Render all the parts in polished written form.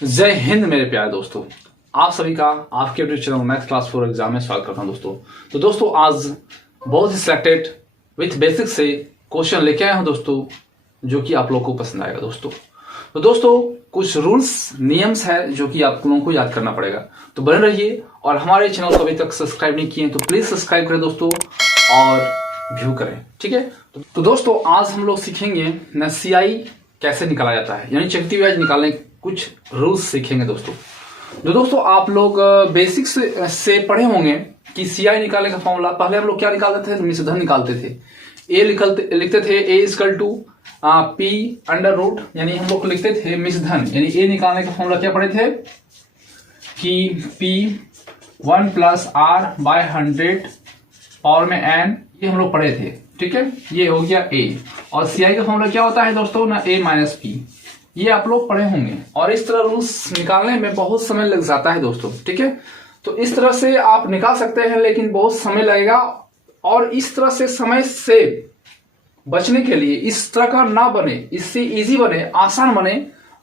जय हिंद मेरे प्यारे दोस्तों, आप सभी का आपके YouTube channel math class 4 exam में स्वागत करता हूं दोस्तों आज बहुत ही सिलेक्टेड विथ बेसिक से क्वेश्चन लेके आया हूं दोस्तों, जो कि आप लोगों को पसंद आएगा दोस्तों कुछ रूल्स नियम्स है जो कि आप लोगों को याद करना पड़ेगा। तो बने रहिए और हमारे चैनल को अभी तक सब्सक्राइब नहीं किए तो प्लीज सब्सक्राइब करें दोस्तों और व्यू करें, ठीक है। तो दोस्तों आज हम लोग सीखेंगे न CI कैसे निकाला जाता है, यानी चक्रवृद्धि ब्याज निकालने कुछ रूल्स सीखेंगे दोस्तों आप लोग बेसिक्स से पढ़े होंगे कि CI निकालने का फॉर्मूला। पहले हम लोग क्या निकालते थे, मिश्रधन निकालते थे। लिखते थे A equal to P under root, यानी हम लोग लिखते थे मिश्रधन, यानी A निकालने का फॉर्मूला क्या पढ़े थे कि P 1 plus R by 100 power में n, ये हम लोग पढ़े थे, ठीक है। ये हो गया A। और CI का फॉर्मूला क्या होता है दोस्तों ना, A माइनस P, ये आप लोग पढ़े होंगे। और इस तरह रूल्स निकालने में बहुत समय लग जाता है दोस्तों, ठीक है। तो इस तरह से आप निकाल सकते हैं, लेकिन बहुत समय लगेगा। और इस तरह से समय से बचने के लिए इस तरह का ना बने, इससे इजी बने, आसान बने,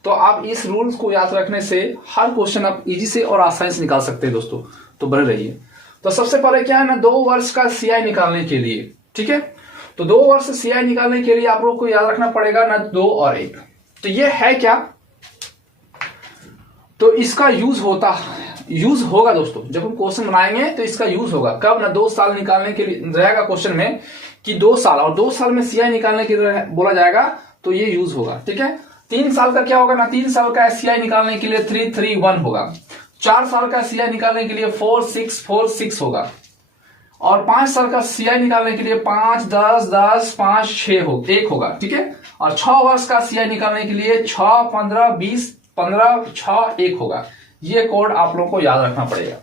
तो आप इस रूल्स को याद रखने से हर क्वेश्चन आप इजी से और आसानी से निकाल सकते हैं दोस्तों। तो बने रहिए। तो सबसे पहले क्या है ना, 2 वर्ष का CI निकालने के लिए, ठीक है। तो 2 वर्ष CI निकालने के लिए आप लोग को याद रखना पड़ेगा ना 2 और 1। तो ये है क्या, तो इसका यूज होगा दोस्तों जब हम क्वेश्चन बनाएंगे तो इसका यूज होगा कब ना, 2 साल निकालने के लिए रहेगा क्वेश्चन में कि 2 साल, और 2 साल में CI निकालने के लिए बोला जाएगा तो ये यूज होगा, ठीक है। 3 साल का क्या होगा ना, 3 साल का CI निकालने के लिए 331 होगा। 4 साल का CI निकालने के लिए 4646 होगा। और 5 साल का CI निकालने के लिए 5 10 10 5 6 1 होगा, ठीक है। और 6 वर्ष का CI निकालने के लिए 6 15 20 15 6 1 होगा। ये कोड आप लोगों को याद रखना पड़ेगा।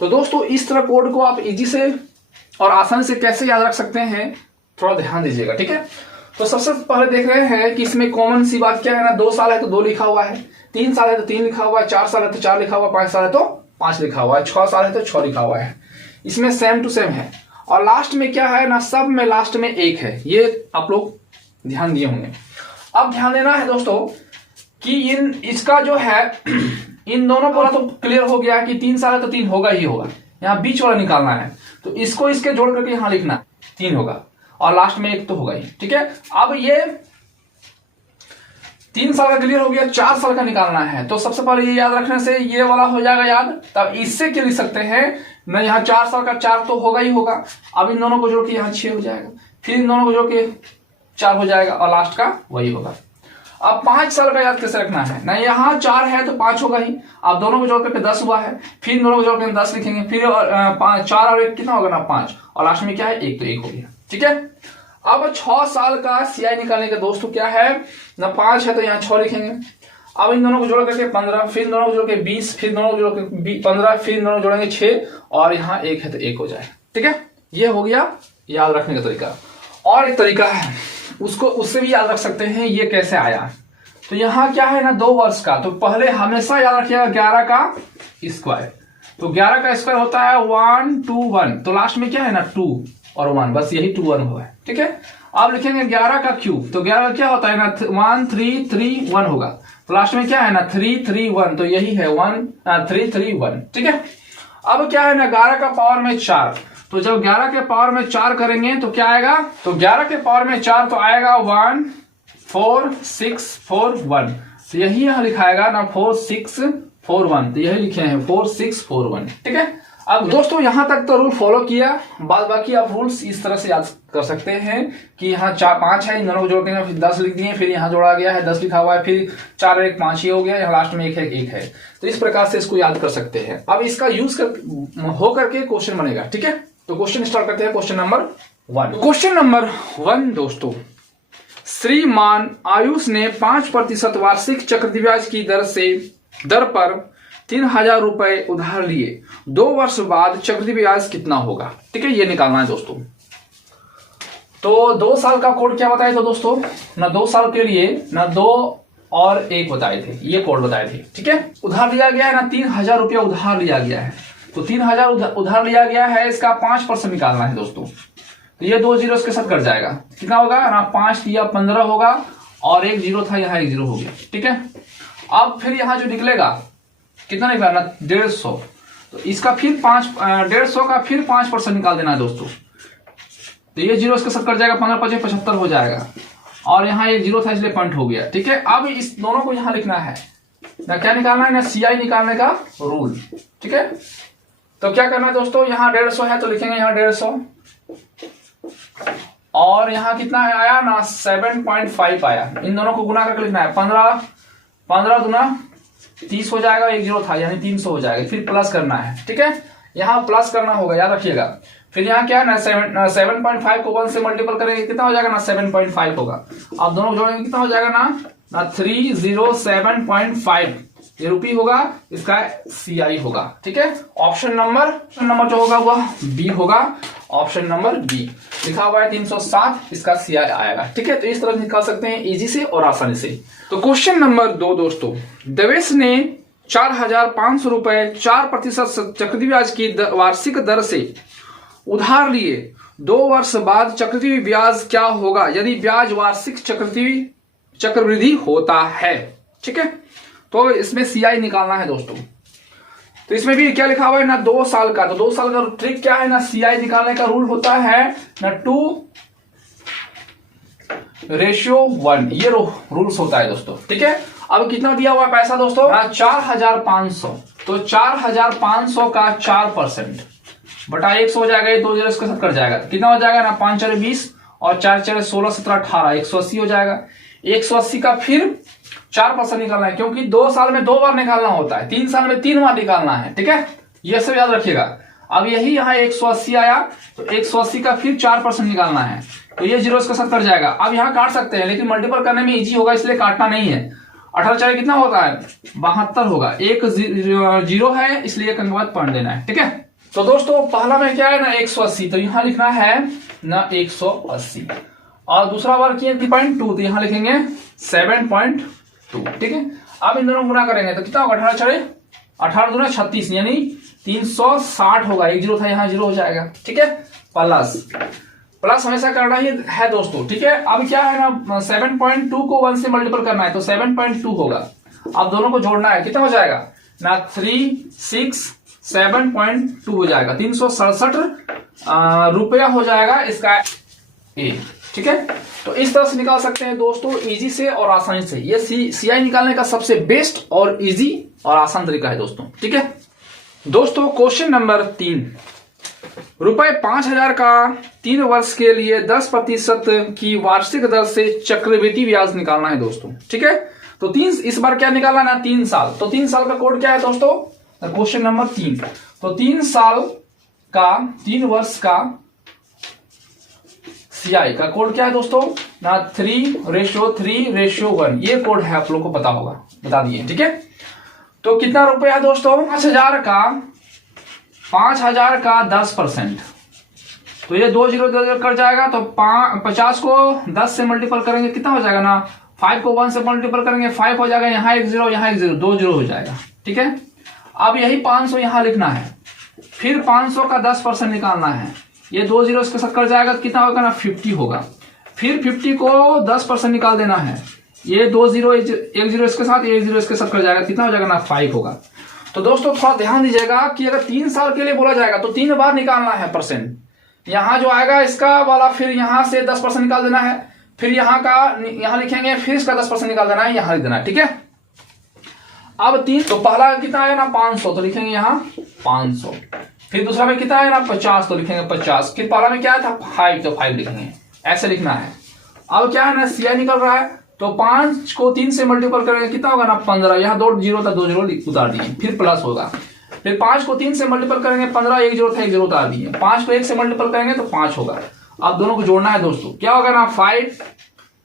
तो दोस्तों इस तरह कोड को आप इजी से और आसानी से कैसे याद रख सकते हैं, थोड़ा ध्यान दीजिएगा, ठीक है। तो सबसे पहले देख रहे हैं कि इसमें कॉमन सी बात क्या है ना, 2 साल है तो 2 लिखा हुआ है, 3 साल है तो 3 लिखा हुआ है, 4 साल है तो 4 लिखा हुआ है, 5 साल है तो 5 लिखा हुआ है, 6 साल है तो 6 लिखा हुआ है। इसमें सेम टू सेम है। और लास्ट में क्या है ना, सब में लास्ट में 1 है, ये आप लोग ध्यान दिए होंगे। अब ध्यान देना है दोस्तों कि इसका जो है इन दोनों को तो क्लियर हो गया कि 3 साल है तो 3 होगा ही होगा। यहाँ बीच वाला निकालना है तो इसको इसके जोड़ करके यहां लिखना 3 होगा और लास्ट में 1 तो होगा ही, ठीक है। अब ये 3 साल का क्लियर हो गया, 4 साल का निकालना है। तो सबसे पहले ये याद रखने से ये वाला हो जाएगा याद। तब इससे क्या लिख सकते हैं ना, यहाँ 4 साल का 4 तो होगा ही होगा। अब इन दोनों को जोड़ के यहाँ 6 हो जाएगा, फिर इन दोनों को जोड़ के 4 हो जाएगा और लास्ट का वही होगा। अब 5 साल का याद कैसे रखना है ना, यहाँ 4 है तो 5 होगा ही। अब दोनों को जोड़ करके 10 हुआ है, फिर दोनों को जोड़ करके 10 लिखेंगे, फिर 4 और 1 कितना होगा ना 5, और लास्ट में क्या है 1 तो 1 हो गया, ठीक है। अब 6 साल का CI निकालने का दोस्तों क्या है ना, 5 है तो यहाँ 6 लिखेंगे। अब इन दोनों को जोड़ करके 15, फिर दोनों को जोड़ के 20, फिर दोनों को जोड़ के 15, फिर दोनों को जोड़ेंगे 6, और यहाँ 1 है तो 1 हो जाए, ठीक है। ये हो गया याद रखने का तरीका। और एक तरीका है उससे भी याद रख सकते हैं, ये कैसे आया। तो यहाँ क्या है ना 2 वर्ष का, तो पहले हमेशा याद रखिएगा 11 का स्क्वायर। तो 11 का स्क्वायर होता है 1 2 1, तो लास्ट में क्या है ना 2 और 1, बस यही 2 1 हुआ है, ठीक है। अब लिखेंगे 11 का क्यूब, तो 11 का क्या होता है ना 1 3 3 1 होगा। तो लास्ट में क्या है ना 3 3 1, तो यही है 1 3 3 1, ठीक है। अब क्या है ना 11 का पावर में 4, तो जब 11 के पावर में 4 करेंगे तो क्या आएगा, तो 11 के पावर में 4 तो आएगा 1 4 6 4 1, तो यही यहां लिखाएगा ना 4 6 4 1, तो यही लिखे हैं 4 6 4 1, ठीक है। अब दोस्तों यहां तक तो रूल फॉलो किया, बाद बाकी आप रूल्स इस तरह से याद कर सकते हैं कि यहाँ 4 5 है, इन दोनों को जोड़ के फिर 10 लिख दिए, फिर यहाँ जोड़ा गया है 10 लिखा हुआ है, फिर 4 1 5 ही हो गया, यहाँ लास्ट में 1 है 1 है। तो इस प्रकार से इसको याद कर सकते हैं। अब इसका यूज हो करके क्वेश्चन बनेगा, ठीक है। तो क्वेश्चन स्टार्ट करते हैं, क्वेश्चन नंबर 1। क्वेश्चन नंबर 1 दोस्तों, श्रीमान आयुष ने 5% वार्षिक चक्रवृद्धि ब्याज की दर पर 3000 रुपए उधार लिए, 2 वर्ष बाद चक्रवृद्धि ब्याज कितना होगा, ठीक है। ये निकालना है दोस्तों। तो 2 साल का कोड क्या बताए तो दोस्तों ना, 2 साल के लिए ना 2 और 1 बताए थे, ये कोड बताए थे, ठीक है। उधार लिया गया है ना 3000 रुपया उधार लिया गया है, तो 3000 उधार लिया गया है, इसका 5% निकालना है दोस्तों। तो ये 2 जीरो के साथ कट जाएगा, कितना होगा ना 5 या 15 होगा, और 1 जीरो था, यहाँ 1 जीरो हो गया, ठीक है। अब फिर यहाँ जो निकलेगा कितना निकला ना 150, तो इसका फिर 150 का फिर 5% निकाल देना है दोस्तों। तो ये जीरो इसके साथ कट जाएगा, 15 5 75 हो जाएगा, और यहाँ एक जीरो था इसलिए पॉइंट हो गया। ठीक है, अब इस दोनों को यहाँ लिखना है ना, क्या निकालना है ना सीआई निकालने का रूल। ठीक है, तो क्या करना है दोस्तों, यहाँ 150 है तो लिखेंगे यहाँ 150, और यहाँ कितना है आया ना 7.5 आया। इन दोनों को गुना करके लिखना है, 15 दूना 30 हो जाएगा, एक जीरो था यानी 300 हो जाएगा, फिर प्लस करना है। ठीक है, यहाँ प्लस करना होगा, याद रखिएगा। फिर यहाँ क्या है ना 7.5 को 1 से मल्टीपल करेंगे कितना हो जाएगा ना 7.5 होगा। अब दोनों जोड़ेंगे कितना हो जाएगा ना 307.5, ये रुपी होगा, इसका सीआई होगा। ठीक है, ऑप्शन नंबर जो होगा वह बी होगा, ऑप्शन नंबर बी लिखा हुआ है 307, इसका सीआई आएगा। ठीक है, तो इस तरह निकाल सकते हैं इजी से और आसानी से। तो क्वेश्चन नंबर 2 दोस्तों, देवेश ने 4,500 रुपए 4% चक्रवृद्धि ब्याज की वार्षिक दर से उधार लिए, 2 वर्ष बाद चक्रवृद्धि ब्याज क्या होगा यदि ब्याज वार्षिक चक्रवृद्धि होता है। ठीक है, तो इसमें सीआई निकालना है दोस्तों। तो इसमें भी क्या लिखा हुआ है ना 2 साल का, तो 2 साल का ट्रिक क्या है ना, सीआई निकालने का रूल होता है ना 2:1, ये रूल्स होता है दोस्तों। ठीक है, अब कितना दिया हुआ पैसा दोस्तों ना 4,500, तो 4,500 का 4% बटा 100 हो जाएगा, ये 2 जीरो इसके साथ कट जाएगा, कितना हो जाएगा ना 5 4 20 और 4 4 16 17 18, 180 हो जाएगा। 180 का फिर 4% निकालना है, क्योंकि 2 साल में 2 बार निकालना होता है, 3 साल में 3 बार निकालना है। ठीक है, ये सब याद रखिएगा। अब यही यहाँ 180 आया, तो 180 का फिर 4% निकालना है, तो ये जीरो इसके साथ कट जाएगा। अब यहाँ काट सकते हैं, लेकिन मल्टीपल करने में इजी होगा इसलिए काटना नहीं है। 18 4 कितना होता है 72 होगा, एक जीरो है इसलिए एक अंक बाद पॉइंट देना है। ठीक है, तो दोस्तों पहला में क्या है ना 180, तो यहां लिखना है ना 180, और दूसरा बार किए 3.2, तो यहां लिखेंगे 7.2। ठीक है, अब इन दोनों गुना करेंगे तो कितना होगा 18 दूना 36 यानी 360 होगा, एक जीरो था यहाँ जीरो हो जाएगा। ठीक है, प्लस हमेशा करना ही है दोस्तों। ठीक है, अब क्या है ना 7.2 को 1 से मल्टीपल करना है, तो 7.2 होगा। अब दोनों को जोड़ना है, कितना हो जाएगा ना 367.2 हो जाएगा, 367 रुपया हो जाएगा इसका ए। ठीक है, तो इस तरह से निकाल सकते हैं दोस्तों इजी से और आसानी से। ये सीआई निकालने का सबसे बेस्ट और इजी और आसान तरीका है दोस्तों। ठीक है दोस्तों, क्वेश्चन नंबर 3, रुपए 5,000 का 3 वर्ष के लिए 10% की वार्षिक दर से चक्रवृद्धि ब्याज निकालना है दोस्तों। ठीक है, तो इस बार क्या निकालना है ना 3 साल, तो 3 साल का कोड क्या है दोस्तों, क्वेश्चन नंबर 3, तो 3 वर्ष का सीआई का कोड क्या है दोस्तों ना 3:3:1, ये कोड है, आप लोग को पता होगा, बता दिए। ठीक है, तो कितना रुपए है दोस्तों 5,000 का 10%, तो ये 2 जीरो कर जाएगा, तो 50 को 10 से मल्टीपल करेंगे कितना हो जाएगा ना 5 को 1 से मल्टीपल करेंगे 5 हो जाएगा, यहाँ एक जीरो यहाँ एक जीरो, 2 जीरो हो जाएगा। ठीक है, अब यही 500 यहां लिखना है, फिर 500 का 10% निकालना है, ये 2 जीरो इसके साथ कट जाएगा तो कितना होगा ना 50 होगा, फिर 50 को 10% निकाल देना है, ये 2 जीरो एक जीरो इसके साथ, एक जीरो इसके साथ कट जाएगा, कितना हो जाएगा ना 5 होगा। तो दोस्तों थोड़ा ध्यान दीजिएगा कि अगर 3 साल के लिए बोला जाएगा तो 3 बार निकालना है परसेंट, यहाँ जो आएगा इसका वाला फिर यहाँ से 10% निकाल देना है, फिर यहाँ का यहाँ लिखेंगे, फिर इसका 10% निकाल देना है, यहाँ लिख देना है। ठीक है, अब 3, तो पहला कितना आएगा ना 500, तो लिखेंगे यहाँ 500, फिर दूसरा में कितना आएगा ना 50, तो लिखेंगे 50, फिर पहला में क्या था 5, तो 5 लिखेंगे, ऐसे लिखना है। अब क्या है ना सीआई निकल रहा है, तो 5 को 3 से मल्टीपल करेंगे कितना होगा ना 15, यहाँ 2 जीरो था 2 जीरो उतार दिए, फिर प्लस होगा, फिर 5 को 3 से मल्टीपल करेंगे 15, एक जीरो था एक जीरो उतार दिए, 5 को 1 से मल्टीपल करेंगे तो 5 होगा। अब दोनों को जोड़ना है दोस्तों, क्या होगा ना 5,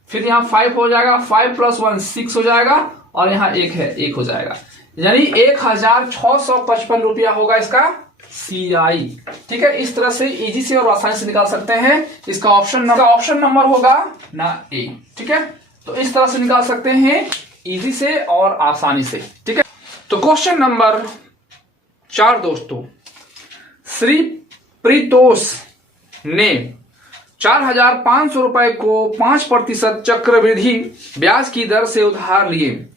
फिर यहाँ 5 हो जाएगा, 5 + 1 6 हो जाएगा, और यहाँ 1 है 1 हो जाएगा, यानी 1,655 रुपया होगा इसका सीआई। ठीक है, इस तरह से इजी से और आसानी से निकाल सकते हैं। इसका ऑप्शन नंबर होगा ना ए। ठीक है, तो इस तरह से निकाल सकते हैं इजी से और आसानी से। ठीक है, तो क्वेश्चन नंबर 4 दोस्तों, श्री प्रीतोष ने 4,500 रुपए को 5% चक्रवृद्धि ब्याज की दर से उधार लिए,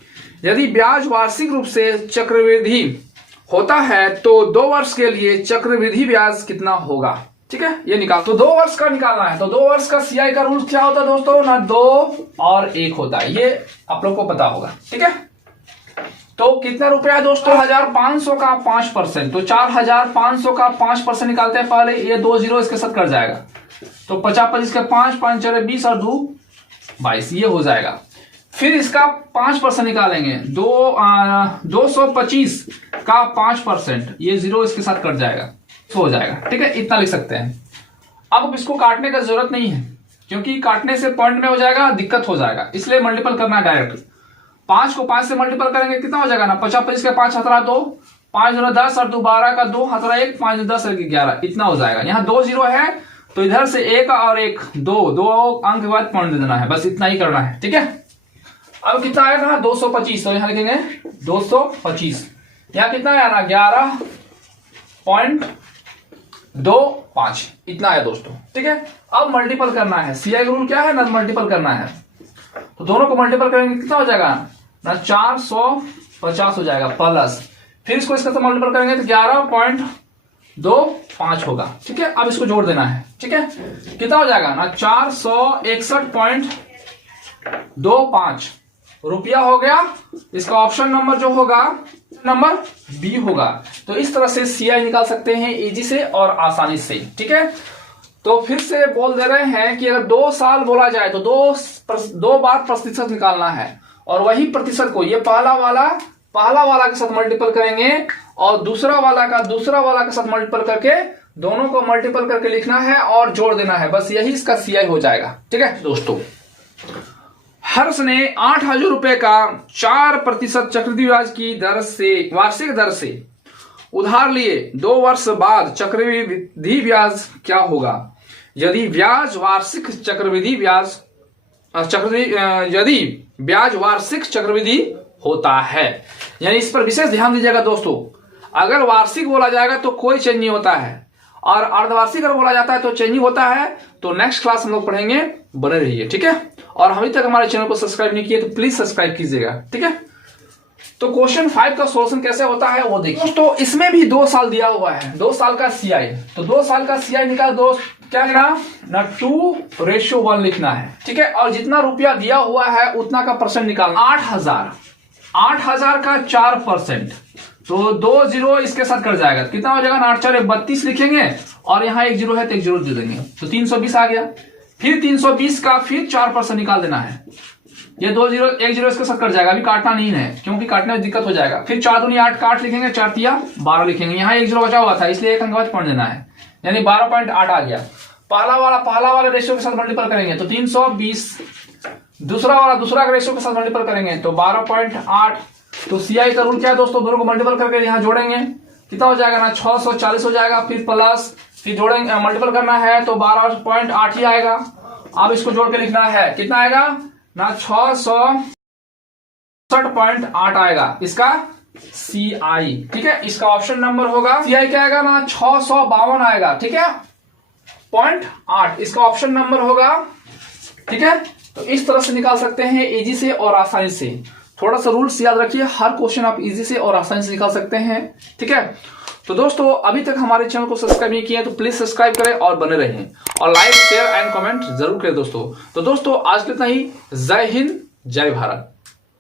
यदि ब्याज वार्षिक रूप से चक्रवृद्धि होता है तो 2 वर्ष के लिए चक्रवृद्धि ब्याज कितना होगा। ठीक है, ये निकाल। तो 2 वर्ष का निकालना है। तो 2 वर्ष का सीआई का रूल क्या होता है दोस्तों ना, 2 और 1 होता है, ये आप लोग को पता होगा। ठीक है, तो कितना रुपया है दोस्तों, 4500 का 5%। तो 4500 का 5% निकालते हैं पहले, ये 2 जीरो इसके साथ कट जाएगा। तो 50 के 5 5 4 20 और 2 22, ये हो जाएगा। फिर इसका 5% निकालेंगे, 225 का 5%, ये जीरो इसके साथ कट जाएगा, तो हो जाएगा। ठीक है, इतना लिख सकते हैं। अब इसको काटने का जरूरत नहीं है, क्योंकि काटने से पॉइंट में हो जाएगा, दिक्कत हो जाएगा, इसलिए मल्टीपल करना है डायरेक्ट। 5 को 5 से मल्टीपल करेंगे कितना हो जाएगा ना, 50 के 5 हतरा 2, 5 दूना 10 और 2 12 का 2 हतरा 1, 5 10 और 11, इतना हो जाएगा। यहाँ 2 जीरो है तो इधर से 1 और 1 2 अंक के बाद पॉइंट दे देना है, बस इतना ही करना है। ठीक है, अब कितना आएगा ना 225, तो यहाँ लिखेंगे 225। यहाँ कितना आया ना 11.25, इतना है दोस्तों। ठीक है, अब मल्टीपल करना है, सीआई रूल क्या है ना, मल्टीपल करना है। तो दोनों को मल्टीपल करेंगे कितना हो जाएगा ना, 450 हो जाएगा प्लस, फिर इसको इसके साथ मल्टीपल करेंगे तो 11.25 होगा। ठीक है, अब इसको जोड़ देना है। ठीक है, कितना हो जाएगा ना 461.25 रुपया हो गया। इसका ऑप्शन नंबर जो होगा नंबर बी होगा। तो इस तरह से सीआई निकाल सकते हैं इजी से और आसानी से। ठीक है, तो फिर से बोल दे रहे हैं कि अगर 2 साल बोला जाए तो 2 बार प्रतिशत निकालना है, और वही प्रतिशत को ये पहला वाला के साथ मल्टीपल करेंगे और दूसरा वाला के साथ मल्टीपल करके, दोनों को मल्टीपल करके लिखना है और जोड़ देना है, बस यही इसका सीआई हो जाएगा। ठीक है दोस्तों, हर्ष ने 8000 रुपए का 4% चक्रवृद्धि ब्याज की दर से वार्षिक दर से उधार लिए, 2 वर्ष बाद चक्रवृद्धि ब्याज क्या होगा। यदि ब्याज वार्षिक चक्रवृद्धि होता है, यानी इस पर विशेष ध्यान दीजिएगा दोस्तों। अगर वार्षिक बोला जाएगा तो कोई चेंज नहीं होता है, और अर्धवार्षिक अगर बोला जाता है तो चेंज होता है। तो नेक्स्ट क्लास हम लोग पढ़ेंगे, बने रहिए। ठीक है, और अभी तक हमारे चैनल को सब्सक्राइब नहीं किए तो प्लीज सब्सक्राइब कीजिएगा। ठीक है, तो क्वेश्चन 5 का सॉल्यूशन कैसे होता है वो देखिए दोस्तों। इसमें भी 2 साल दिया हुआ है, 2 साल का सीआई। तो 2 साल का सीआई निकाल दो, क्या लिखना ना 2:1 लिखना है। ठीक है, और जितना रुपया दिया हुआ है उतना का परसेंट निकालना। 8000 का 4%, तो 2 जीरो इसके साथ कट जाएगा, कितना हो जाएगा ना 8 4 32 लिखेंगे, और यहाँ 1 जीरो है तो 1 जीरो दे देंगे, तो 320 आ गया। फिर 320 का फिर 4% निकाल देना है, ये 2 जीरो 1 जीरो इसके साथ कट जाएगा, अभी काटना नहीं है क्योंकि काटने में दिक्कत हो जाएगा। फिर 4 दूनी 8 काट लिखेंगे, 4 तिया 12 लिखेंगे, यहाँ 1 जीरो बचा हुआ था इसलिए 1 अंक बाद पढ़ देना है, यानी 12.8 आ गया। पहला वाला रेशियो के साथ मल्टीपल करेंगे तो 320, दूसरा रेशियो के साथ मल्टीपल करेंगे तो 12.8। तो सीआई का रूल क्या है दोस्तों, दोनों को मल्टीपल करके यहाँ जोड़ेंगे, कितना हो जाएगा ना 640 हो जाएगा, फिर प्लस, फिर जोड़ेंगे, मल्टीपल करना है तो 12.8 ही आएगा। अब इसको जोड़ के लिखना है, कितना आएगा ना 660.8 आएगा इसका सीआई। ठीक है, इसका ऑप्शन नंबर होगा, सीआई क्या आएगा ना 652 आएगा। ठीक है, 0.8 इसका ऑप्शन नंबर होगा। ठीक है, तो इस तरह से निकाल सकते हैं इजी से और आसानी से। थोड़ा सा रूल्स याद रखिए, हर क्वेश्चन आप इजी से और आसानी से निकाल सकते हैं। ठीक है, तो दोस्तों अभी तक हमारे चैनल को सब्सक्राइब नहीं किया तो प्लीज सब्सक्राइब करें और बने रहें, और लाइक शेयर एंड कमेंट जरूर करें दोस्तों। तो दोस्तों आज के इतना ही, जय हिंद जय भारत।